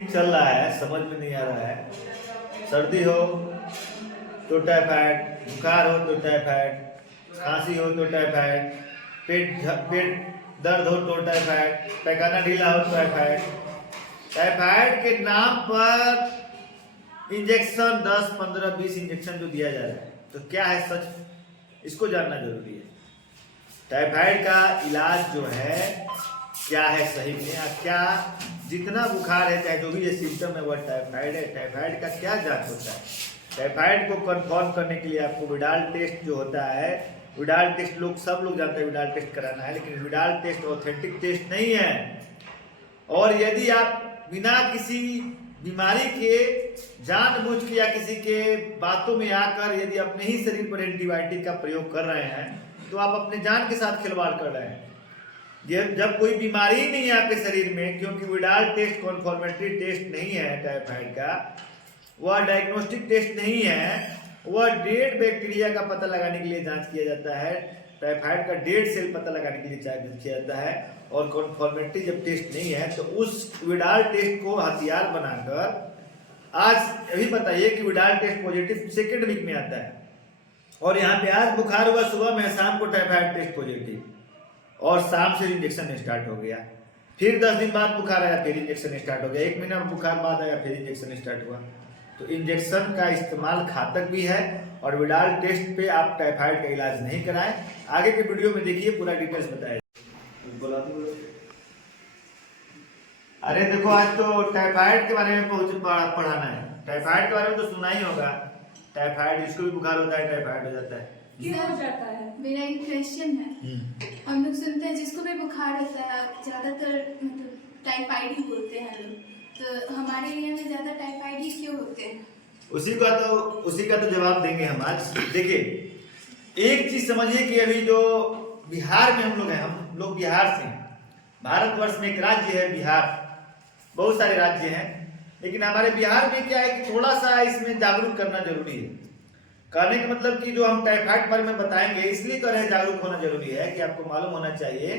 चल रहा है, समझ में नहीं आ रहा है। सर्दी हो तो टाइफाइड, बुखार हो तो टाइफाइड, खांसी हो तो टाइफाइड, पेट दर्द हो तो टाइफाइड, पैखाना ढीला हो तो टाइफाइड। टाइफाइड के नाम पर इंजेक्शन 10, 15, 20 इंजेक्शन जो दिया जा रहा है, तो क्या है सच, इसको जानना जरूरी है। टाइफाइड का इलाज जो है क्या है सही में, क्या जितना बुखार है चाहे जो भी ये सिम्टम है वह टाइफाइड है। टाइफाइड का क्या जांच होता है? टाइफाइड को कंफर्म करने के लिए आपको विडाल टेस्ट जो होता है, विडाल टेस्ट सब लोग जानते हैं विडाल टेस्ट कराना है, लेकिन विडाल टेस्ट ऑथेंटिक टेस्ट नहीं है। और यदि आप बिना किसी बीमारी के जानबूझ के या किसी के बातों में आकर यदि अपने ही शरीर पर एंटीबायोटिक का प्रयोग कर रहे हैं तो आप अपने जान के साथ खिलवाड़ कर रहे हैं। जब कोई बीमारी ही नहीं है आपके शरीर में, क्योंकि विडाल टेस्ट कॉन्फर्मेटरी टेस्ट नहीं है टाइफाइड का, वह डायग्नोस्टिक टेस्ट नहीं है, वह डेड बैक्टीरिया का पता लगाने के लिए जांच किया जाता है। टाइफाइड का डेड सेल पता लगाने के लिए जांच किया जाता है। और कॉन्फर्मेटरी जब टेस्ट नहीं है तो उस विडाल टेस्ट को हथियार बनाकर आज अभी बताइए कि Widal test positive second week में आता है, और यहाँ पे आज बुखार हुआ सुबह में, शाम को टाइफाइड टेस्ट पॉजिटिव, और शाम से इंजेक्शन स्टार्ट हो गया। फिर 10 दिन बाद बुखार आया, फिर इंजेक्शन स्टार्ट हो गया। 1 महीना बुखार बाद आया, फिर इंजेक्शन स्टार्ट हुआ। तो इंजेक्शन का इस्तेमाल घातक भी है, और विडाल टेस्ट पे आप टाइफाइड का इलाज नहीं कराएं। आगे के वीडियो में देखिए, पूरा डिटेल्स बताया। अरे देखो, आज तो टाइफाइड के बारे में पढ़ाना है। टाइफाइड के बारे में तो सुना ही होगा। टाइफाइड, इसको भी बुखार होता है, टाइफाइड हो जाता है। क्यों हो जाता है? मेरा एक क्वेश्चन है। हम लोग सुनते हैं जिसको भी बुखार होता है ज्यादातर मतलब टाइफाइड ही बोलते हैं लोग, तो हमारे एरिया में ज्यादा टाइफाइड ही क्यों होते हैं? उसी का तो जवाब देंगे हम आज। देखिए, एक चीज समझिए कि अभी जो बिहार में हम लोग हैं, हम लोग बिहार से हैं। भारतवर्ष में एक राज्य है बिहार, बहुत सारे राज्य हैं, लेकिन हमारे बिहार में क्या है कि थोड़ा सा इसमें जागरूक करना जरूरी है। कहने का मतलब कि जो हम टाइफाइड के बारे में बताएंगे इसलिए कर रहे हैं, जागरूक होना जरूरी है कि आपको मालूम होना चाहिए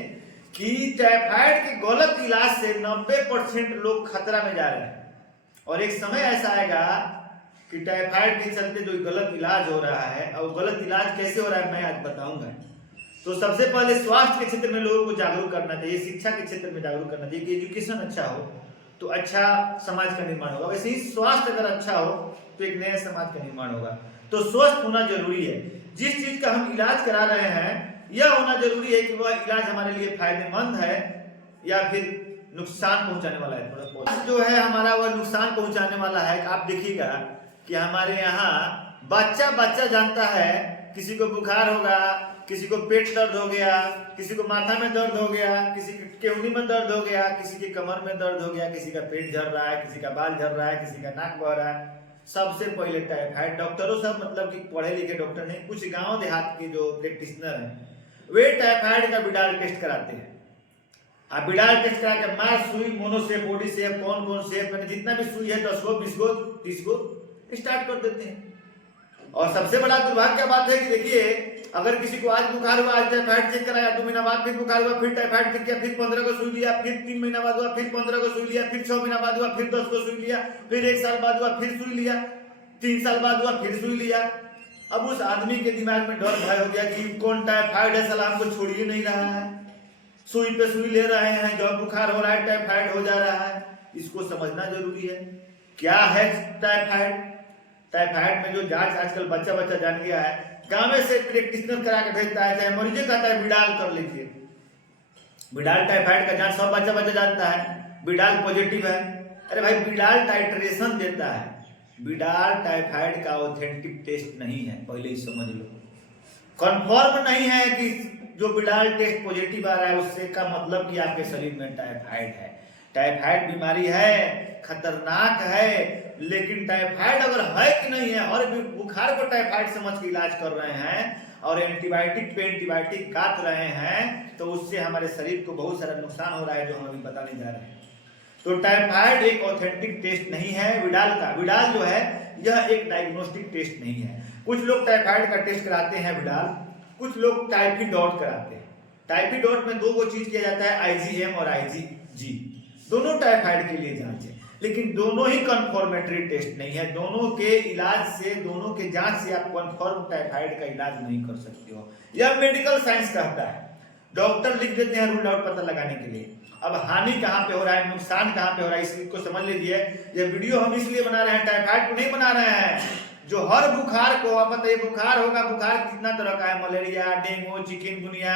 कि टाइफाइड के गलत इलाज से 90% लोग खतरा में जा रहे हैं। और एक समय ऐसा आएगा कि टाइफाइड के चलते जो गलत इलाज हो रहा है, और गलत इलाज कैसे हो रहा है मैं आज बताऊंगा। तो सबसे पहले स्वास्थ्य के क्षेत्र में लोगों को जागरूक करना चाहिए, शिक्षा के क्षेत्र में जागरूक करना चाहिए कि एजुकेशन अच्छा हो तो अच्छा समाज का निर्माण होगा। वैसे ही स्वास्थ्य अगर अच्छा हो तो एक नए समाज का निर्माण होगा। तो स्वस्थ होना जरूरी है। जिस चीज का हम इलाज करा रहे हैं यह होना जरूरी है कि वह इलाज हमारे लिए फायदेमंद है या फिर नुकसान पहुंचाने वाला है। थोड़ा जो है हमारा वह नुकसान पहुंचाने वाला है। आप देखिएगा कि हमारे यहाँ बच्चा जानता है, किसी को बुखार होगा, किसी को पेट दर्द हो गया, किसी को माथा में दर्द हो गया, किसी के केहूनी में दर्द हो गया, किसी के कमर में दर्द हो गया, किसी का पेट झड़ रहा है, किसी का बाल झड़ रहा है, किसी का नाक बह रहा है। सबसे पहले टाइफाइड, डॉक्टरों सब मतलब कि पढ़े लिखे डॉक्टर नहीं, कुछ गांव देहात के जो प्रैक्टिशनर हैं वे टाइफाइड का विडाल टेस्ट कराते हैं। आप विडाल टेस्ट करा के मार सुई, मोनोसेप, बॉडी सेप, कौन सेप, मैंने जितना भी सुई है 10 गो, 20 गो, 30 गो स्टार्ट कर देते हैं। और सबसे बड़ा दुर्भाग्य क्या बात है कि देखिए, अगर किसी को आज बुखार हुआ, आज टाइफाइड चेक कराया, 2 महीना बाद फिर बुखार हुआ, फिर टाइफाइड चेक किया, फिर 15 को सुई लिया, फिर 3 महीना बाद हुआ, फिर 15 को सुई लिया, फिर 6 महीना बाद हुआ, फिर 10 को सुई लिया, फिर 1 साल बाद हुआ, फिर सुई लिया, 3 साल बाद हुआ, फिर सुई लिया। अब उस आदमी के दिमाग में डर भय हो गया कि कौन टाइफाइड है, साला हमको छोड़ ही नहीं रहा है, सुई पे सुई ले रहे हैं, जब बुखार हो रहा है टाइफाइड हो जा रहा है। इसको समझना जरूरी है। क्या है टाइफाइड? टाइफाइड में जो जांच आजकल बच्चा जान गया है, गांव से प्रैक्टिशनर करा के भेजता है, चाहे मरीज कहता है विडाल कर लीजिए। विडाल टाइफाइड का जांच सब बच्चा जानता है, विडाल पॉजिटिव है। अरे भाई, विडाल टाइट्रेशन देता है, विडाल टाइफाइड का ऑथेंटिक टेस्ट नहीं है, पहले ही समझ लो। कंफर्म नहीं है कि जो विडाल टेस्ट पॉजिटिव आ रहा है उससे का मतलब कि आपके शरीर में टाइफाइड है। टाइफाइड बीमारी है, खतरनाक है, लेकिन टाइफाइड अगर है कि नहीं है, और बुखार को टाइफाइड समझ के इलाज कर रहे हैं और एंटीबायोटिक पे एंटीबायोटिक काट रहे हैं, तो उससे हमारे शरीर को बहुत सारा नुकसान हो रहा है जो हम अभी बताने जा रहे हैं। तो टाइफाइड एक ऑथेंटिक टेस्ट नहीं है विडाल का। विडाल जो है यह एक डायग्नोस्टिक टेस्ट नहीं है। कुछ लोग टाइफाइड का टेस्ट कराते हैं विडाल, कुछ लोग टाइफीडॉट कराते हैं। टाइफीडॉट में 2 चीज किया जाता है, IgM और IgG, दोनों टाइफाइड के लिए जांच है। लेकिन दोनों ही कन्फर्मेटरी टेस्ट नहीं है। दोनों के इलाज से, दोनों के जांच से आप कन्फर्म टाइफाइड का इलाज नहीं कर सकते हो। यह मेडिकल साइंस कहता है। डॉक्टर लिख देते हैं रूल आउट पता लगाने के लिए। अब हानि कहाँ पे हो रहा है, नुकसान कहाँ पे हो रहा है, इसको समझ लीजिए। यह वीडियो हम इसलिए बना रहे हैं, टाइफाइड को नहीं बना रहे हैं। जो हर बुखार को, आप बताइए बुखार होगा, बुखार कितना तरह का है, मलेरिया, डेंगू, चिकनगुनिया,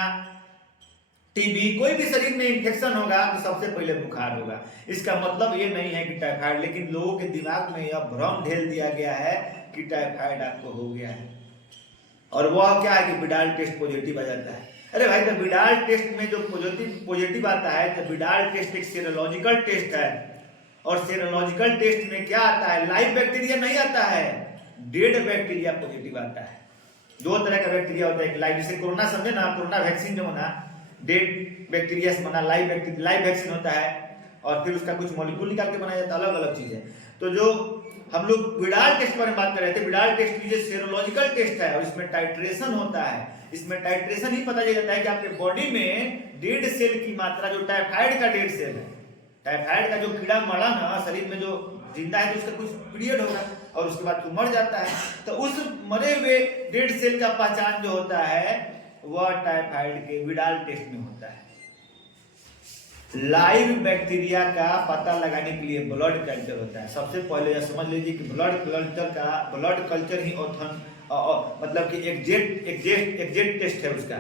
टीबी, कोई भी शरीर में इन्फेक्शन होगा तो सबसे पहले बुखार होगा। इसका मतलब ये नहीं है कि टाइफाइड, लेकिन लोगों के दिमाग में यह भ्रम ढेल दिया गया है कि टाइफाइड आपको हो गया है। और वह क्या है कि विडाल टेस्ट पॉजिटिव आ जाता है। अरे भाई, तो विडाल टेस्ट में जो पॉजिटिव आता है, तो विडाल टेस्ट एक सीरोलॉजिकल टेस्ट है। और सीरोलॉजिकल टेस्ट में क्या आता है, लाइव बैक्टीरिया नहीं आता है, डेड बैक्टीरिया पॉजिटिव आता है। दो तरह का बैक्टीरिया होता है, एक लाइव, जैसे कोरोना समझे ना, कोरोना वैक्सीन जो बना डेड बैक्टीरिया से बना, लाइव वैक्सीन होता है, और फिर उसका कुछ मॉलिक्यूल निकाल के बनाया जाता है, अलग अलग चीज है। तो जो हम लोग विडाल टेस्ट पर बात कर रहे थे, विडाल टेस्ट लीजिए, सेरोलॉजिकल टेस्ट है और इसमें टाइट्रेशन होता है। इसमें टाइट्रेशन ही पता चल जाता है कि आपके बॉडी में डेड सेल की मात्रा, जो टाइफाइड का डेड सेल है, टाइफाइड का जो कीड़ा मरा ना शरीर में, जो जिंदा है तो उसका कुछ पीरियड होगा और उसके बाद तो मर जाता है। तो उस मरे हुए डेड सेल का पहचान जो होता है वह टाइफाइड के विडाल टेस्ट में होता है। लाइव बैक्टीरिया का पता लगाने के लिए ब्लड कल्चर होता है। सबसे पहले यह समझ लीजिए कि ब्लड कल्चर ही मतलब कि एग्जैक्ट टेस्ट है उसका।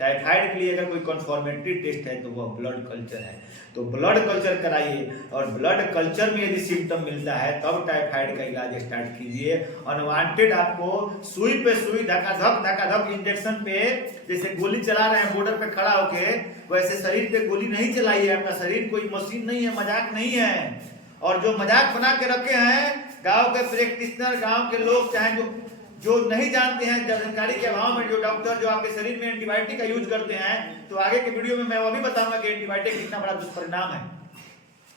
टाइफाइड के लिए अगर कोई कन्फर्मेटरी टेस्ट है तो वह ब्लड कल्चर है। तो ब्लड कल्चर कराइए, और ब्लड कल्चर में यदि सिम्टम मिलता है तब टाइफाइड का इलाज स्टार्ट कीजिए। अनवांटेड आपको सुई पे सुई, धक्का-धक इंजेक्शन पे, जैसे गोली चला रहे हैं बॉर्डर पे खड़ा होके, वैसे शरीर पे गोली नहीं चलाइए। आपका शरीर कोई मशीन नहीं है, मजाक नहीं है। और जो मजाक बना के रखे हैं गाँव के प्रैक्टिशनर, गाँव के लोग, चाहे जो नहीं जानते हैं, जानकारी के अभाव में जो डॉक्टर जो आपके शरीर में एंटीबायोटिक का यूज करते हैं, तो आगे के वीडियो में मैं वो भी बताऊंगा कि एंटीबायोटिक कितना बड़ा दुष्परिणाम है।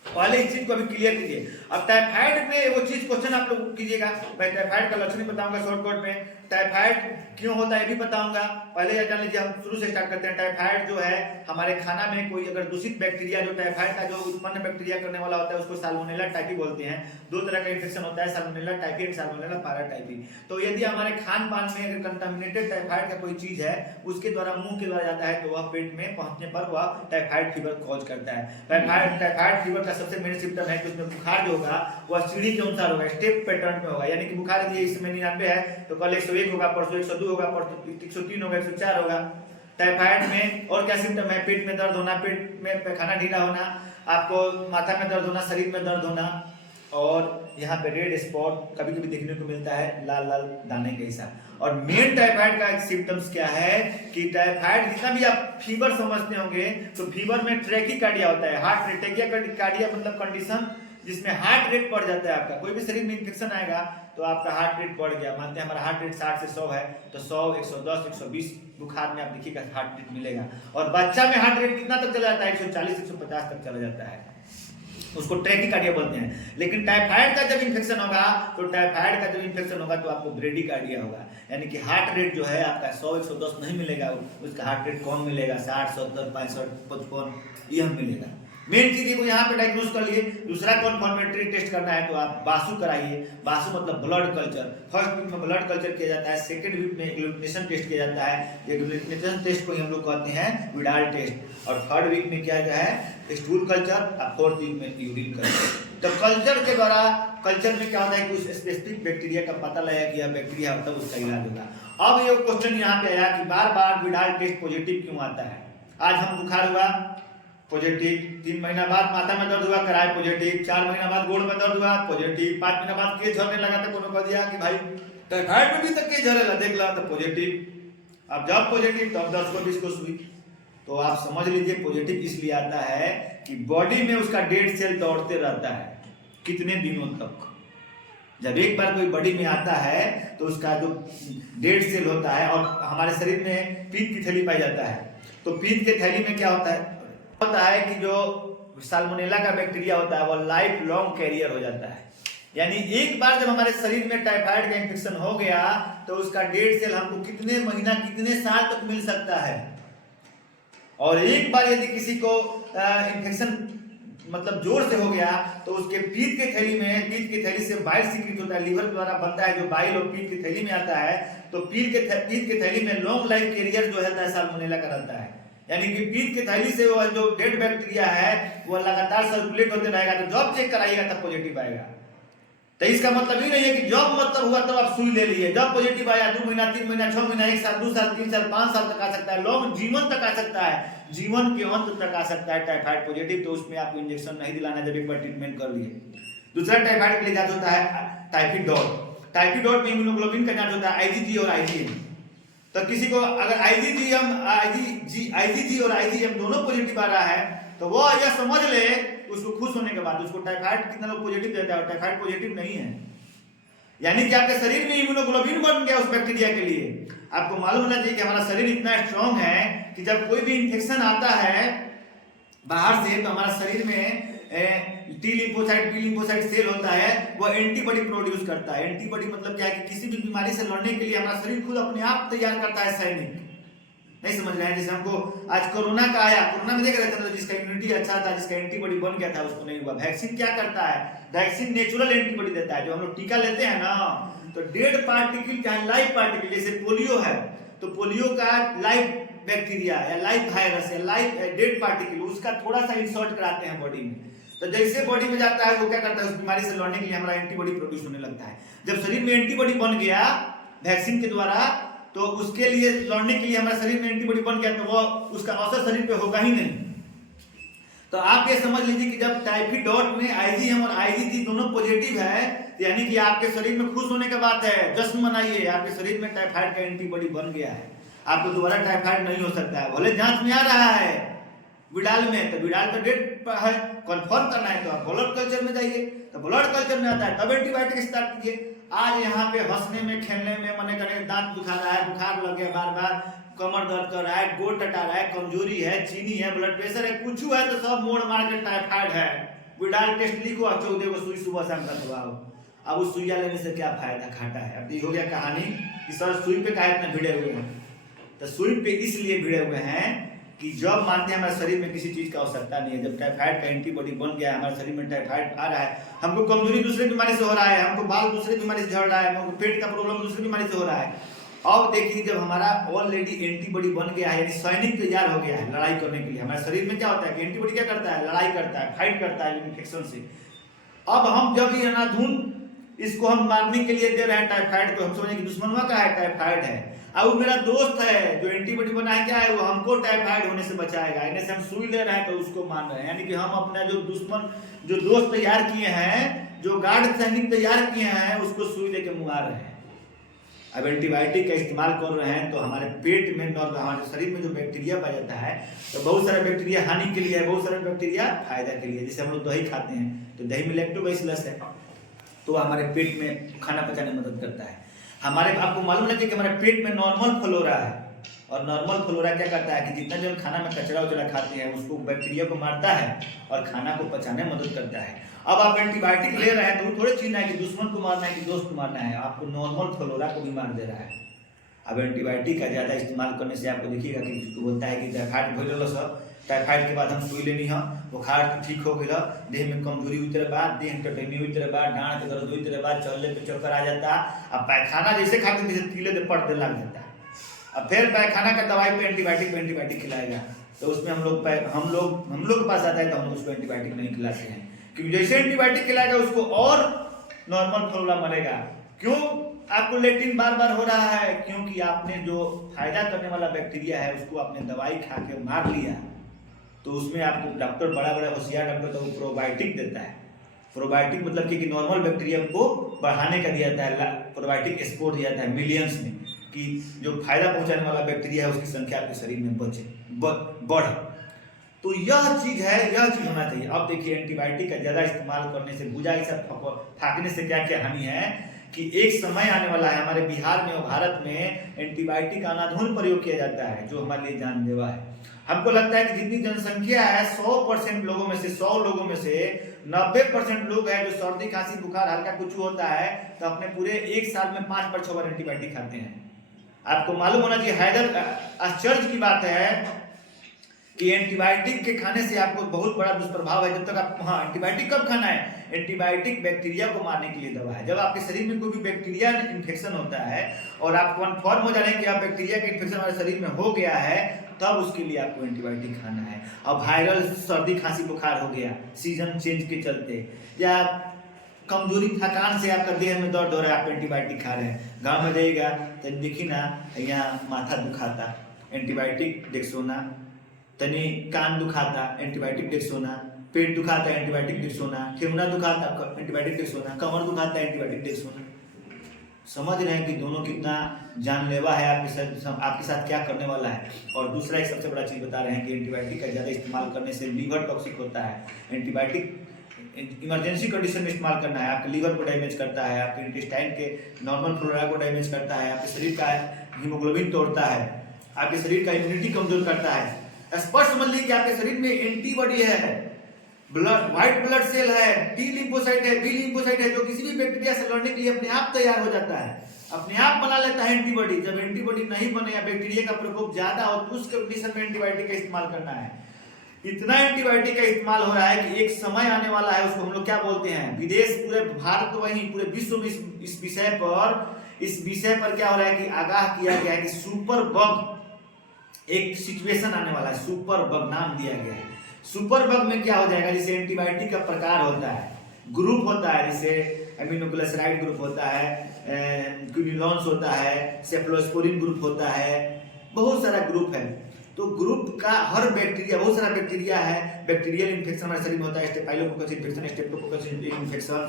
पहले इस चीज को अभी क्लियर कीजिए। अब टाइफाइड में वो चीज क्वेश्चन आप लोग कीजिएगा। मैं टाइफाइड का लक्षण भी बताऊंगा शॉर्टकट में, टाइफाइड क्यों होता है ये भी बताऊंगा। पहले यह जान लीजिए, हम शुरू से स्टार्ट करते हैं। टाइफाइड जो है, हमारे खाना में कोई अगर दूषित बैक्टीरिया, जो टाइफाइड का जो उत्पन्न बैक्टीरिया करने वाला होता है, उसको साल्मोनेला टाइफी बोलते हैं। दो तरह का इन्फेक्शन होता है, साल्मोनेला टाइफी और साल्मोनेला पाराटाइफी। तो यदि हमारे खान पान में अगर कंटामिनेटेड टाइफाइड का कोई चीज है, उसके द्वारा मुंह के द्वारा जाता है, तो वह पेट में पहुंचने पर वह टाइफाइड फीवर कॉज करता है। टाइफाइड फीवर का सबसे मेन सिम्टम है कि उसमें बुखार जो होगा वह सीढ़ी के अनुसार होगा, स्टेप पैटर्न में होगा। यानी कि बुखार यदि इस समय 99 है तो कल 101 होगा, परसों 102 होगा, परसों 103 होगा, 104 होगा। टाइफाइड में और क्या सिम्टम है, पेट में दर्द होना, पेट में पैखाना ढीला होना, आपको माथा में दर्द होना, शरीर में दर्द होना, और यहाँ पे रेड स्पॉट कभी कभी देखने को मिलता है, लाल लाल दाने के हिसाब। और मेन टाइफाइड का सिम्टम्स क्या है कि टाइफाइड जितना भी आप फीवर समझते होंगे, तो फीवर में ट्रैकीकार्डिया होता है, हार्ट रेट। टैकीकार्डिया मतलब कंडीशन जिसमें हार्ट रेट बढ़ जाता है आपका। कोई भी शरीर में इन्फेक्शन आएगा तो आपका हार्ट रेट बढ़ गया, मानते हैं हमारा हार्ट रेट 60 से 100 है, तो 100, 110, 120 बुखार में आप देखिएगा हार्ट रेट मिलेगा। और बच्चा में हार्ट रेट कितना तक चला जाता है, 140, 150 तक चला जाता है, उसको ट्रैकीकार्डिया बोलते हैं। लेकिन टाइफाइड का जब इन्फेक्शन होगा, तो आपको ब्रेडीकार्डिया होगा। यानी कि हार्ट रेट जो है आपका 100, 110 नहीं मिलेगा, उसका हार्ट रेट कौन मिलेगा, 60, 70, 65, 55 यह मिलेगा। मेन चीज को यहाँ पे डायग्नोस कर लिए। दूसरा कन्फर्मेटरी टेस्ट करना है तो आप बासु कराइए। बासु मतलब ब्लड कल्चर। फर्स्ट वीक में ब्लड कल्चर किया जाता है, सेकंड वीक में ग्लूटिनेशन टेस्ट किया जाता है। ये ग्लूटिनेशन टेस्ट को हम लोग कहते हैं विडाल टेस्ट। और थर्ड वीक में किया गया है स्टूल कल्चर, और फोर्थ वीक में यूरिन कल्चर। तो कल्चर के द्वारा, कल्चर में क्या होता है कि उस स्पेसिफिक बैक्टीरिया का पता लगाया कि यह बैक्टीरिया होता है, उसका इलाज होगा। अब ये क्वेश्चन यहाँ पे आया कि बार बार विडाल टेस्ट पॉजिटिव क्यों आता है। आज हम बुखार हुआ पॉजिटिव, 3 महीना बाद माथा में दर्द हुआ कराए पॉजिटिव, 4 महीना बाद गोड़ में दर्द हुआ पॉजिटिव, 5 महीना बाद केस झड़ने लगा तो कोनो कह दिया कि भाई टाइफाइड में भी तक केस झड़ेला, देख ला तो पॉजिटिव। अब जब पॉजिटिव तब 10 को 20 को सुई। तो आप समझ लीजिए पॉजिटिव इसलिए आता है कि बॉडी में उसका डेड सेल दौड़ते रहता है कितने दिनों तक। जब एक बार कोई बॉडी में आता है तो उसका जो डेड सेल होता है, और हमारे शरीर में पीत की थैली पाई जाता है, तो पीत के थैली में क्या होता है कि जो साल्मोनेला का बैक्टीरिया होता है वह लाइफ लॉन्ग कैरियर हो जाता है। यानी एक बार जब हमारे शरीर में टाइफाइड का इन्फेक्शन हो गया तो उसका डेड सेल हमको कितने महीना, कितने साल तक मिल सकता है। और एक बार यदि किसी को इन्फेक्शन मतलब जोर से हो गया तो उसके पीत की थैली से बाइल सीक्रेट होता है, लीवर द्वारा बनता है जो बाइल और पीत की थैली में आता है। तो पीत की थैली में लॉन्ग लाइफ कैरियर जो है साल्मोनेला का रहता है, यानी कि पीत की थैली से वो जो डेड बैक्टीरिया है वो लगातार सर्कुलेट होते रहेगा। तो जब चेक कराइएगा तब पॉजिटिव आएगा। तो इसका मतलब ही नहीं है कि जब मतलब हुआ तब आप सुई ले लिए, जब पॉजिटिव आया 2 महीना 3 महीना 6 महीना 1 साल 2 साल 3 साल 5 साल तक आ सकता है, लॉन्ग जीवन तक आ सकता है, जीवन के अंत तक आ सकता है टाइफाइड पॉजिटिव। तो उसमें आपको इंजेक्शन नहीं दिलाना जब एक बार ट्रीटमेंट कर लिए। दूसरा टाइफाइड के लिए जांच होता है टाइफाइड डॉट। टाइफाइड डॉट में इम्यूनोग्लोबिन का जांच होता है IgG और IgM। तो किसी को अगर IgG और IgM दोनों पॉजिटिव आ रहा है तो वो यह समझ ले उसको खुश होने के बाद उसको टाइफाइड कितना लोग पॉजिटिव देता है और टाइफाइड पॉजिटिव नहीं है, यानी कि आपके शरीर में इम्यूनोग्लोबिन बन गया उस बैक्टीरिया के लिए। आपको मालूम होना चाहिए कि हमारा शरीर इतना स्ट्रांग है कि जब कोई भी इंफेक्शन आता है बाहर से तो हमारा शरीर में टी लिम्फोसाइट सेल होता है, वो एंटीबॉडी प्रोड्यूस करता है। एंटीबॉडी मतलब क्या है कि किसी भी बीमारी से लड़ने के लिए हमारा शरीर खुद अपने आप तैयार करता है सैनिक। नहीं समझ रहे हैं? जैसे हमको आज कोरोना का आया, कोरोना में देख रहे थे जिसका इम्यूनिटी अच्छा था, जिसका एंटीबॉडी बन गया था, उसको नहीं हुआ। वैक्सीन क्या करता है? वैक्सीन नेचुरल एंटीबॉडी देता है। जो हम लोग टीका लेते हैं ना तो डेड पार्टिकल चाहे लाइव पार्टिकल, जैसे पोलियो है तो पोलियो का लाइव बैक्टीरिया या लाइव वायरस या लाइव डेड पार्टिकल उसका थोड़ा सा इंसर्ट कराते हैं बॉडी में। तो जैसे बॉडी में जाता है वो क्या करता है उस बीमारी से लड़ने के लिए हमारा एंटीबॉडी प्रोड्यूस होने लगता है। जब शरीर में एंटीबॉडी बन गया वैक्सीन के द्वारा तो उसके लिए लड़ने के लिए हमारे शरीर में एंटीबॉडी बन गया तो वो उसका असर शरीर पे होगा ही नहीं। तो आप ये समझ लीजिए कि जब टाइफाइड डॉट में IgM और IgG दोनों पॉजिटिव है यानी कि आपके शरीर में खुश होने की बात है, जश्न मनाइए, आपके शरीर में टाइफाइड का एंटीबॉडी बन गया है। आपको दोबारा टाइफाइड नहीं हो सकता है। भले जांच में आ रहा है विडाल में, तो विडाल तो डेट है, कंफर्म करना है तो आप ब्लड कल्चर में जाइए, तो ब्लड कल्चर में आता है तब एंटीबायोटिक स्टार्ट कीजिए। आज यहाँ पे हंसने में खेलने में मन करने दांत दुखा रहा है, बुखार लग गया बार बार, कमर दर्द कर रहा है, गोड़ टटा रहा है, कमजोरी है, चीनी है, ब्लड प्रेशर है, कुछ है तो सब मोड़ मार के टाइफाइड है। विडाल टेस्ट लिखो और 14 को सुई सुबह शाम का दबाओ। अब उस सुइया लेने से क्या फायदा? घाटा है। अब ये हो गया कहानी कि सर सुई पे काहे इतना भिड़े हुए हैं। तो सुई पे इसलिए भिड़े हुए हैं कि जब मानते हैं हमारे शरीर में किसी चीज का आवश्यकता नहीं है, जब टाइफाइड का एंटीबॉडी बन गया है, हमारे शरीर में टाइफाइड आ रहा है, हमको कमजोरी दूसरे बीमारी से हो रहा है, हमको बाल दूसरे बीमारी से झड़ रहा है, हमको पेट का प्रॉब्लम दूसरी बीमारी से हो रहा है। अब देखिए जब हमारा ऑलरेडी एंटीबॉडी बन गया है यानी सैनिक तैयार हो गया है लड़ाई करने के लिए, हमारे शरीर में क्या होता है कि एंटीबॉडी क्या करता है? लड़ाई करता है, फाइट करता है इन्फेक्शन से। अब हम जब ये अनाधुन इसको हम मारने के लिए दे रहे हैं टाइफाइड को, हम समझे कि दुश्मनवा का है टाइफाइड है, अब वो मेरा दोस्त है जो एंटीबॉडी बना है, क्या है वो हमको टाइफाइड होने से बचाएगा, इन्हें से हम सुई ले रहे हैं तो उसको मान रहे हैं। यानी कि हम अपना जो दुश्मन जो दोस्त तैयार किए हैं, जो गार्ड सैनिक तैयार किए हैं, उसको सुई लेके मुआ रहे हैं। अब एंटीबायोटिक का इस्तेमाल कर रहे हैं तो हमारे पेट में हमारे शरीर में जो बैक्टीरिया पाया जाता है तो बहुत सारे बैक्टीरिया हानि के लिए है, बहुत सारे बैक्टीरिया फायदा के लिए। जैसे हम लोग दही खाते हैं तो दही में लैक्टोबैसिलस है तो हमारे पेट में खाना पचाने में मदद करता है। हमारे आपको मालूम लगे कि हमारे पेट में नॉर्मल फ्लोरा है और नॉर्मल फ्लोरा क्या करता है कि जितना जो खाना में कचरा उचरा खाते हैं उसको बैक्टीरिया को मारता है और खाना को पचाने में मदद करता है। अब आप एंटीबायोटिक ले रहे हैं तो थोड़े चीज है कि दुश्मन को मारना है कि दोस्त को मारना है, आपको नॉर्मल फ्लोरा को भी मार दे रहा है। अब एंटीबायोटिक का ज्यादा इस्तेमाल करने से आपको देखिएगा कि जिसको बोलता है कि टाइफाइड हो गया सब, टाइफाइड के बाद हम सुई लेनी है, बुखार ठीक हो गया, देह में कमजोरी हुई तेरे बाद, देह टटनी हुई तेरे बाद, डांड के दर्द हुई तेरे बाद, चलने पे चक्कर आ जाता है। अब पैखाना जैसे खाते जैसे तीले दे पड़ दे लग जाता है। अब फिर पैखाना का दवाई पे एंटीबायोटिक खिलाएगा तो उसमें हम लोग के पास आता है तो हम लोग उसको एंटीबायोटिक नहीं खिलाते हैं, क्योंकि जैसे एंटीबायोटिक खिलाएगा उसको और नॉर्मल फ्लोरा मरेगा। क्यों? आपको लेटिन बार बार हो रहा है क्योंकि आपने जो फायदा करने वाला बैक्टीरिया है उसको आपने दवाई खा के मार लिया। तो उसमें आपको डॉक्टर बड़ा होशियार डॉक्टर तो प्रोबायोटिक देता है। प्रोबायोटिक मतलब कि नॉर्मल बैक्टीरिया को बढ़ाने का दिया जाता है, प्रोबायोटिक स्पोर दिया जाता है मिलियंस में कि जो फायदा पहुंचाने वाला बैक्टीरिया है उसकी संख्या आपके शरीर में बढ़े। तो यह चीज होना चाहिए। अब देखिए एंटीबायोटिक का ज्यादा इस्तेमाल करने से बुझाई सब फाकने से क्या क्या हानि है कि एक समय आने वाला है हमारे बिहार में और भारत में एंटीबायोटिक का अनाधुन प्रयोग किया जाता है जो हमारे लिए जानलेवा है। हमको लगता है कि जितनी जनसंख्या है 100% लोगों में से 100 लोगों में से 90% लोग हैं जो सर्दी खांसी बुखार हल्का कुछ होता है तो अपने पूरे एक साल में 5 बार 6 बार एंटीबायोटिक खाते हैं। आपको मालूम होना चाहिए, हैदर आश्चर्य की बात है कि एंटीबायोटिक के खाने से आपको बहुत बड़ा दुष्प्रभाव है। जब तक आप, हाँ, एंटीबायोटिक कब खाना है? एंटीबायोटिक बैक्टीरिया को मारने के लिए दवा है। जब आपके शरीर में कोई भी बैक्टीरिया इन्फेक्शन होता है और आप कन्फर्म हो जा रहे हैं कि आप बैक्टीरिया का इन्फेक्शन हमारे शरीर में हो गया है, तब उसके लिए आपको एंटीबायोटिक खाना है। अब वायरल सर्दी खांसी बुखार हो गया सीजन चेंज के चलते, या कमजोरी थकान से आपका देह में दर्द हो रहा है, आप एंटीबायोटिक खा रहे हैं। गाँव में जाइएगा तो देखी ना, यहाँ माथा दुखाता, एंटीबायोटिक डेक्सोना, तनी कान दुखाता, एंटीबायोटिक डेक्सोना, पेट दुखाता, एंटीबायोटिक डेक्सोना, ठेवना दुखाता, एंटीबायोटिक डेक्सोना, कमर दुखाता, एंटीबायोटिक डेक्सोना। समझ रहे हैं कि दोनों कितना जानलेवा है, आपके साथ क्या करने वाला है। और दूसरा एक सबसे बड़ा चीज बता रहे हैं कि एंटीबायोटिक का ज़्यादा इस्तेमाल करने से लीवर टॉक्सिक होता है। एंटीबायोटिक इमरजेंसी कंडीशन में इस्तेमाल करना है, आपके लीवर को डैमेज करता है, आपके इंटेस्टाइन के नॉर्मल फ्लोरा को डैमेज करता है, आपके शरीर का हीमोग्लोबिन तोड़ता है, आपके शरीर का इम्यूनिटी कमजोर करता है। स्पष्ट समझ लीजिए कि आपके शरीर में एंटीबॉडी है, ब्लड, व्हाइट ब्लड सेल है, टी लिम्फोसाइट है, बी लिम्फोसाइट है, जो किसी भी बैक्टीरिया से लड़ने के लिए अपने आप तैयार हो जाता है, अपने आप बना लेता है एंटीबॉडी। जब एंटीबॉडी नहीं बने या बैक्टीरिया का प्रकोप ज्यादा हो तो उस कंडीशन में एंटीबायोटिक का इस्तेमाल करना है। इतना एंटीबायोटिक का इस्तेमाल हो रहा है कि एक समय आने वाला है, उसको हम लोग क्या बोलते हैं, विदेश, पूरे भारत वहीं पूरे विश्व में इस विषय पर क्या हो रहा है कि आगाह किया गया है कि सुपर बग एक सिचुएशन आने वाला है। सुपर बग नाम दिया गया है। सुपर बग में क्या हो जाएगा, जैसे एंटीबायोटिक का प्रकार होता है, ग्रुप होता है, जैसे एमिनोग्लिसराइड ग्रुप होता है, क्विनोलॉन्स होता है, सेफ्लोस्पोरिन ग्रुप होता है, बहुत सारा ग्रुप है। तो ग्रुप का हर बैक्टीरिया, बहुत सारा बैक्टीरिया है, बैक्टीरियल इन्फेक्शन हमारे शरीर में होता है, स्टेफाइलोकोकस इन्फेक्शन, स्ट्रेप्टोकोकस इन्फेक्शन,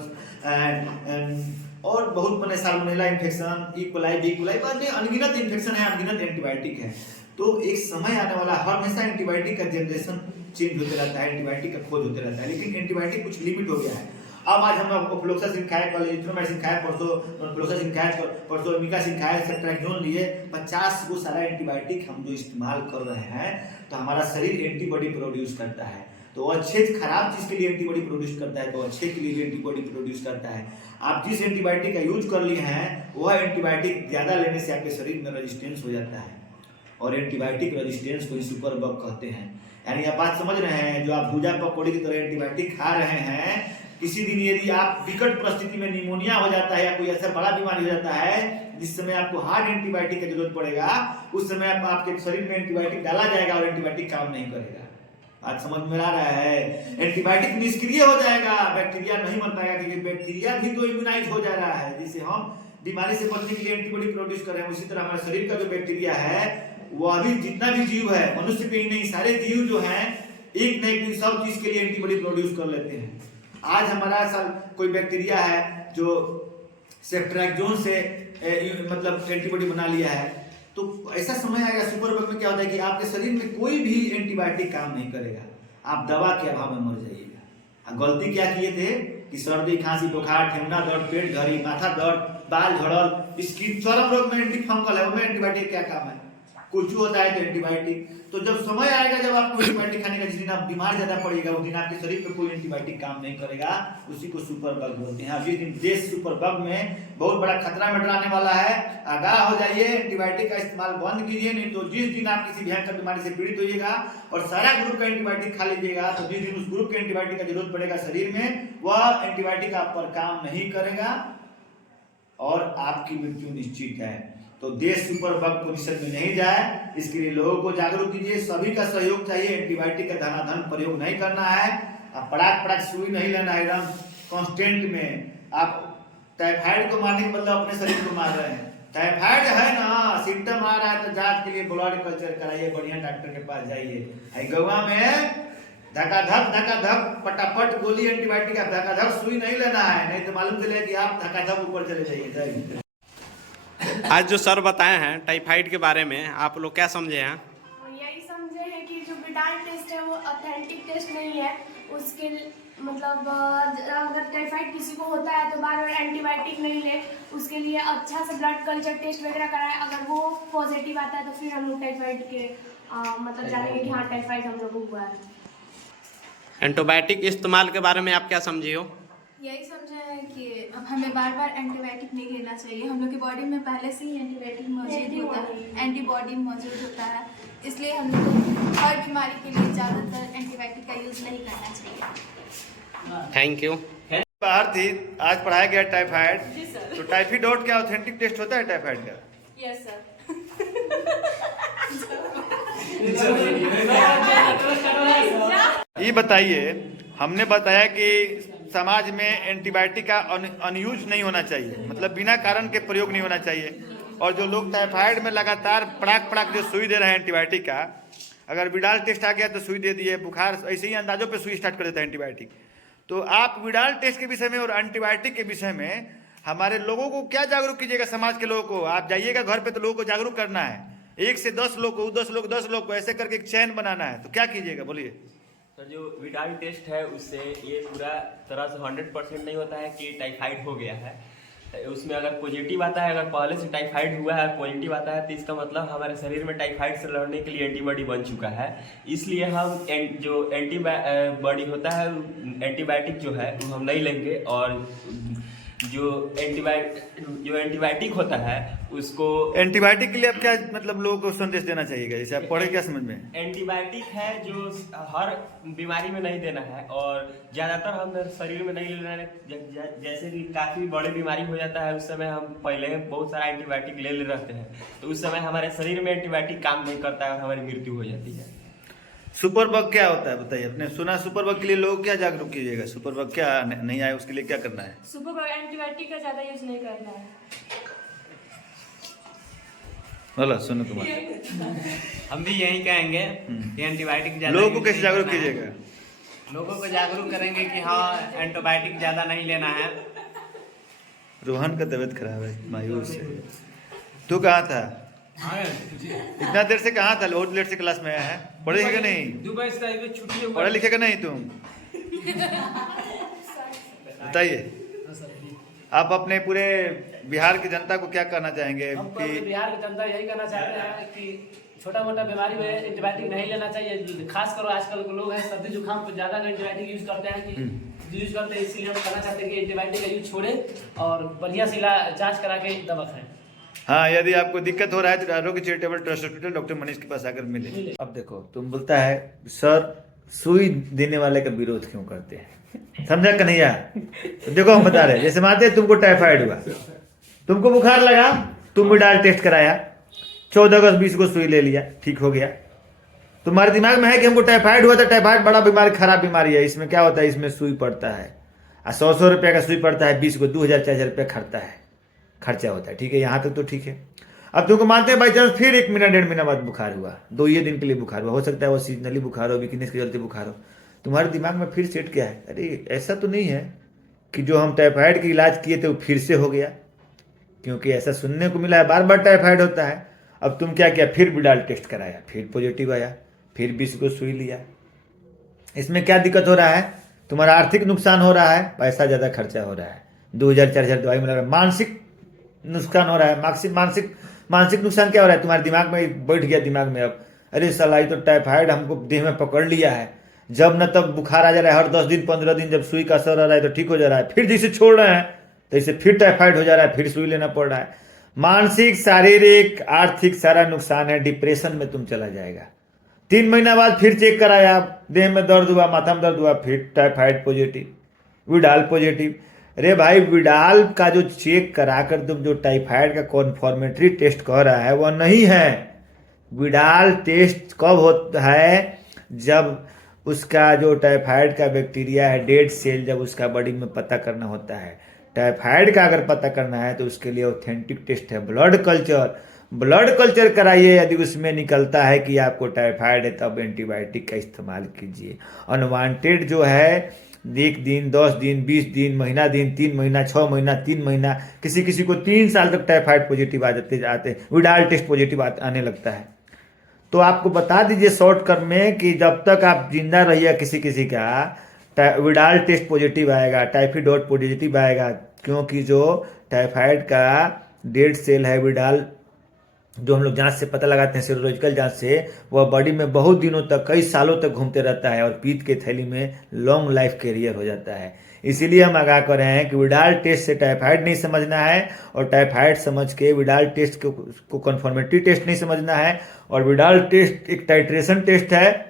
और बहुत बड़े salmonella infection, E coli, B coli, अनगिनत इन्फेक्शन है, अनगिनत एंटीबायोटिक है। तो एक समय आने वाला, हमेशा एंटीबायोटिक का जनरेशन चेंज होते रहता है, एंटीबायोटिक का खोज होते रहता है, लेकिन एंटीबायोटिक कुछ लिमिट हो गया है। अब आज हम ओफ्लोक्सासिन खाए, कल एजिथ्रोमाइसिन खाए, परसों फ्लोक्सासिन खाए, परसों मिकासिन खाए, सेफ्ट्रैक्सोन लिए, 50 वो सारा एंटीबायोटिक हम जो इस्तेमाल कर रहे हैं, तो हमारा शरीर एंटीबॉडी प्रोड्यूस करता है। तो अच्छे खराब चीज के लिए एंटीबॉडी प्रोड्यूस करता है, तो अच्छे के लिए भी एंटीबॉडी प्रोड्यूस करता है। आप जिस एंटीबायोटिक का यूज कर लिए हैं, वह एंटीबायोटिक ज्यादा लेने से आपके शरीर में रेजिस्टेंस हो जाता है, और एंटीबायोटिक रेजिस्टेंस को सुपर बग कहते हैं। यानी आप बात समझ रहे हैं, जो आप भूजा पकौड़ी की तरह एंटीबायोटिक खा रहे हैं, किसी दिन यदि आप विकट परिस्थिति में निमोनिया हो जाता है या कोई ऐसा बड़ा बीमारी हो जाता है जिस समय आपको हार्ड एंटीबायोटिक की जरूरत पड़ेगा, उस समय आपके शरीर में एंटीबायोटिक डाला जाएगा और एंटीबायोटिक काम नहीं करेगा। आज समझ में आ रहा है, एंटीबायोटिक निष्क्रिय हो जाएगा, बैक्टीरिया नहीं बन पाएगा, क्योंकि बैक्टीरिया भी तो इम्यूनाइज हो जा रहा है। जैसे हम बीमारी से बचने के लिए एंटीबॉडी प्रोड्यूस कर रहे हैं, उसी तरह हमारे शरीर का जो बैक्टीरिया है, वह भी जितना भी जीव है, मनुष्य पे ही नहीं, सारे जीव जो हैं, एक न एक दिन सब चीज के लिए एंटीबॉडी प्रोड्यूस कर लेते हैं। आज हमारा कोई बैक्टीरिया है जो सेफ्ट्रैक्सोन से मतलब एंटीबॉडी बना लिया है, तो ऐसा समय आएगा सुपर बग में क्या होता है कि आपके शरीर में कोई भी एंटीबायोटिक काम नहीं करेगा, आप दवा के अभाव में मर जाइएगा। गलती क्या किए थे कि सर्दी खांसी बुखार, ठेवना दर्द, पेट घड़ी, माथा दर्द, बाल झड़ल, स्किन, चर्म रोग में एंटी फंगल है, उसमें एंटीबायोटिक क्या काम है, कुछ होता है तो एंटीबायोटिक। तो जब समय आएगा जब आपको एंटीबायोटिक खाने का, जिस दिन आप बीमार ज्यादा पड़ेगा, उस दिन आपके शरीर पे कोई एंटीबायोटिक काम नहीं करेगा, उसी को सुपर बग बोलते हैं। अब जिस दिन देश सुपर बग में बहुत बड़ा खतरा मंडराने वाला है, आगाह हो जाइए, एंटीबायोटिक का इस्तेमाल बंद कीजिए, नहीं तो जिस दिन आप किसी भयंकर बीमारी से पीड़ित होइएगा और सारा ग्रुप का एंटीबायोटिक खा लीजिएगा, तो जिस दिन उस ग्रुप के एंटीबायोटिक का जरूरत पड़ेगा शरीर में, वह एंटीबायोटिक आप पर काम नहीं करेगा और आपकी मृत्यु निश्चित है। तो देश सुपर बग पोजीशन में नहीं जाए, इसके लिए लोगों को जागरूक कीजिए, सभी का सहयोग चाहिए। एंटीबायोटिक का धनाधन प्रयोग नहीं करना है, आप पड़ाक सुई नहीं लेना है, एकदम कांस्टेंट में। आप टाइफाइड को मारने के बदले अपने शरीर को मार रहे हैं। टाइफाइड है ना, सिम्टम आ रहा है तो जांच के लिए ब्लड कल्चर कराइए, बढ़िया डॉक्टर के पास जाइए। गोवा में धकाधक फटाफट गोली एंटीबायोटिक का धकाधक सुई नहीं लेना है, नहीं तो मालूम चले कि आप धकाधक ऊपर चले जाइए। आज जो सर बताए हैं टाइफाइड के बारे में, आप लोग क्या समझे हैं? यही समझे हैं कि जो विडाल टेस्ट है वो ऑथेंटिक टेस्ट नहीं है। उसके मतलब अगर टाइफाइड किसी को होता है तो बार बार एंटीबायोटिक नहीं ले, उसके लिए अच्छा से ब्लड कल्चर टेस्ट वगैरह कराए। अगर वो पॉजिटिव आता है तो फिर हम लोग टाइफाइड के मतलब जानेंगे कि हाँ टाइफाइड हम लोग को हुआ है। एंटीबायोटिक इस्तेमाल के बारे में आप क्या समझे हो? यही समझा है कि अब हमें बार बार एंटीबायोटिक नहीं लेना चाहिए। हम लोग की बॉडी में पहले से ही एंटीबायोटिक मौजूद होता है, एंटीबॉडी मौजूद होता है, इसलिए हम लोग को हर बीमारी के लिए ज़्यादातर एंटीबायोटिक का यूज़ नहीं करना चाहिए। Thank you. बाहर थी, आज पढ़ाया गया टाइफाइड। जी सर। तो टाइफाइड क्या ऑथेंटिक टेस्ट होता है टाइफाइड का? Yes sir. ये बताइए, हमने बताया कि समाज में एंटीबायोटिक का अनयूज नहीं होना चाहिए, मतलब बिना कारण के प्रयोग नहीं होना चाहिए। और जो लोग टाइफाइड में लगातार पड़ाक पड़ाक जो सुई दे रहे हैं एंटीबायोटिक का, अगर विडाल टेस्ट आ गया तो सुई दे दिए, बुखार ऐसे ही अंदाजों पे सुई स्टार्ट कर देता है एंटीबायोटिक। तो आप विडाल टेस्ट के विषय में और एंटीबायोटिक के विषय में हमारे लोगों को क्या जागरूक कीजिएगा? समाज के लोगों को आप जाइएगा घर पे तो लोगों को जागरूक करना है, 1 से 10 लोग को, 10 लोग को ऐसे करके एक चैन बनाना है। तो क्या कीजिएगा बोलिए? सर, जो विडाल टेस्ट है उससे ये पूरा तरह से 100% नहीं होता है कि टाइफाइड हो गया है। उसमें अगर पॉजिटिव आता है, अगर पहले से टाइफाइड हुआ है, पॉजिटिव आता है, तो इसका मतलब हमारे शरीर में टाइफाइड से लड़ने के लिए एंटीबॉडी बन चुका है। इसलिए हम जो एंटीबॉडी होता है, एंटीबायोटिक जो है वो हम नहीं लेंगे। और जो एंटीबायोटिक होता है उसको, एंटीबायोटिक के लिए आप क्या मतलब लोगों को संदेश देना चाहिए? जैसे आप पढ़े क्या समझ में? एंटीबायोटिक है जो हर बीमारी में नहीं देना है और ज़्यादातर हम शरीर में नहीं लेना है। जैसे कि काफ़ी बड़ी बीमारी हो जाता है, उस समय हम पहले बहुत सारा एंटीबायोटिक ले रहते हैं, तो उस समय हमारे शरीर में एंटीबायोटिक काम नहीं करता है और हमारी मृत्यु हो जाती है। सुपर बग क्या होता है बताइए? आपने सुना सुपर बग के लिए लोग क्या जागरूक कीजिएगा? सुपर बग क्या नहीं आए उसके लिए क्या करना है? सुपर बग एंटीबायोटिक का ज़्यादा यूज़ नहीं करना है। बोलो सुनो कुमार। हम भी यही कहेंगे कि एंटीबायोटिक ज़्यादा लोगों को यूज कैसे नहीं जागरूक करना है। कीजिएगा? लोगों को जागरूक करेंगे कि हाँ एंटीबायोटिक ज़्यादा नहीं लेना है। रोहन का तबीयत खराब है, मायूस है। तू कहाँ था? इतना देर से कहाँ था? बहुत लेट से क्लास में आया है। पढ़े लिखे नहीं? दुबई से छुट्टी हुआ। पढ़े लिखे का नहीं तुम? बताइए, आप अपने पूरे बिहार की जनता को क्या कहना चाहेंगे? हम कि बिहार की जनता यही कहना चाहते हैं कि छोटा मोटा बीमारी में एंटीबायोटिक नहीं लेना चाहिए। खास कर आजकल के लोग हैं सर्दी जुकाम पर ज्यादा एंटीबायोटिक यूज करते हैं इसलिए हम कहना चाहते हैं कि एंटीबायोटिक का यूज छोड़े और बढ़िया से जाँच करा के दवा खाएं। हाँ, यदि आपको दिक्कत हो रहा है तो आरोग्य charitable trust hospital doctor Manish के पास आकर मिले। अब देखो, तुम बोलता है सर सुई देने वाले का विरोध क्यों करते हैं? समझा कन्हैया? तो देखो हम बता रहे हैं, जैसे मानते हैं तुमको टाइफाइड हुआ, तुमको बुखार लगा, तुम विडाल टेस्ट कराया, 14 अगस्त 20 को सुई ले लिया, ठीक हो गया। तुम्हारे दिमाग में है कि हमको टाइफाइड हुआ था, टाइफाइड बड़ा बीमारी, खराब बीमारी है, इसमें क्या होता है, इसमें सुई पड़ता है, 100 रुपया का सुई पड़ता है, 20 को 2000-4000 रुपया खर्चा होता है। ठीक है, यहाँ तक तो ठीक है। अब तुमको मानते हैं बाई चांस फिर 1 महीना 1.5 महीना बाद बुखार हुआ, 2 ही दिन के लिए बुखार हुआ, हो सकता है वो सीजनली बुखार हो, वीकनेस के चलते बुखार हो, तुम्हारे दिमाग में फिर सेट क्या है, अरे ऐसा तो नहीं है कि जो हम टाइफाइड की इलाज किए थे वो फिर से हो गया, क्योंकि ऐसा सुनने को मिला है बार बार टाइफाइड होता है। अब तुम क्या किया, फिर विडाल टेस्ट कराया, फिर पॉजिटिव आया, फिर 20 को सुई लिया। इसमें क्या दिक्कत हो रहा है? तुम्हारा आर्थिक नुकसान हो रहा है, पैसा ज़्यादा खर्चा हो रहा है, 2000-4000 दवाई में लग रहा है, मानसिक नुकसान हो रहा है। मानसिक नुकसान क्या हो रहा है? तुम्हारे दिमाग में बैठ गया, दिमाग में अब अरे साला ये तो टाइफाइड हमको देह में पकड़ लिया है, जब न तब बुखार आ जा रहा है, हर 10 दिन 15 दिन जब सुई का असर आ रहा है तो ठीक हो जा रहा है, फिर जैसे छोड़ रहे हैं तो इसे फिर टाइफाइड हो जा रहा है, फिर सुई लेना पड़ रहा है। मानसिक, शारीरिक, आर्थिक सारा नुकसान है, डिप्रेशन में तुम चला जाएगा। 3 महीना बाद फिर चेक कराया, देह में दर्द हुआ, माथा में दर्द हुआ, फिर टाइफाइड पॉजिटिव, विडाल पॉजिटिव। अरे भाई, विडाल का जो चेक कराकर तुम जो टाइफाइड का कॉन्फर्मेटरी टेस्ट कह रहा है वह नहीं है। विडाल टेस्ट कब होता है? जब उसका जो टाइफाइड का बैक्टीरिया है, डेड सेल, जब उसका बॉडी में पता करना होता है। टाइफाइड का अगर पता करना है तो उसके लिए ऑथेंटिक टेस्ट है ब्लड कल्चर कराइए। यदि उसमें निकलता है कि आपको टाइफाइड है तब एंटीबायोटिक का इस्तेमाल कीजिए। अनवांटेड जो है 1 दिन, 10 दिन, 20 दिन, महीना दिन, 3 महीना, 6 महीना, 3 महीना, किसी को 3 साल तक टाइफाइड पॉजिटिव आते विडाल टेस्ट पॉजिटिव आने लगता है। तो आपको बता दीजिए शॉर्ट टर्म में कि जब तक आप जिंदा रहिए किसी का विडाल टेस्ट पॉजिटिव आएगा, टाइफाइड पॉजिटिव आएगा, क्योंकि जो टाइफाइड का डेड सेल है विडाल, जो हम लोग जांच से पता लगाते हैं, सीरोलॉजिकल जांच से, वह बॉडी में बहुत दिनों तक, कई सालों तक घूमते रहता है और पीत के थैली में लॉन्ग लाइफ कैरियर हो जाता है। इसीलिए हम आगाह कर रहे हैं कि विडाल टेस्ट से टाइफाइड नहीं समझना है, और टाइफाइड समझ के विडाल टेस्ट को कन्फर्मेटरी टेस्ट नहीं समझना है। और विडाल टेस्ट एक टाइट्रेशन टेस्ट है,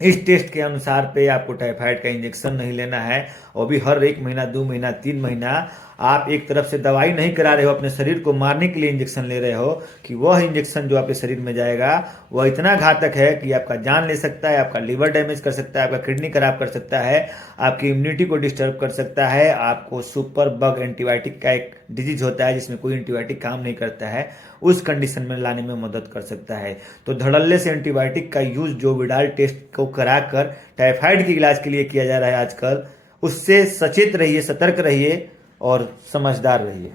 इस टेस्ट के अनुसार पे आपको टाइफाइड का इंजेक्शन नहीं लेना है, और भी हर 1 महीना 2 महीना 3 महीना आप एक तरफ से दवाई नहीं करा रहे हो, अपने शरीर को मारने के लिए इंजेक्शन ले रहे हो कि वह इंजेक्शन जो आपके शरीर में जाएगा वह इतना घातक है कि आपका जान ले सकता है, आपका लीवर डैमेज कर सकता है, आपका किडनी खराब कर सकता है, आपकी इम्यूनिटी को डिस्टर्ब कर सकता है, आपको सुपर बग एंटीबायोटिक का एक डिजीज होता है जिसमें कोई एंटीबायोटिक काम नहीं करता है, उस कंडीशन में लाने में मदद कर सकता है। तो धड़ल्ले से एंटीबायोटिक का यूज जो विडाल टेस्ट को कराकर टाइफाइड के इलाज के लिए किया जा रहा है आजकल, उससे सचेत रहिए, सतर्क रहिए और समझदार रहिए।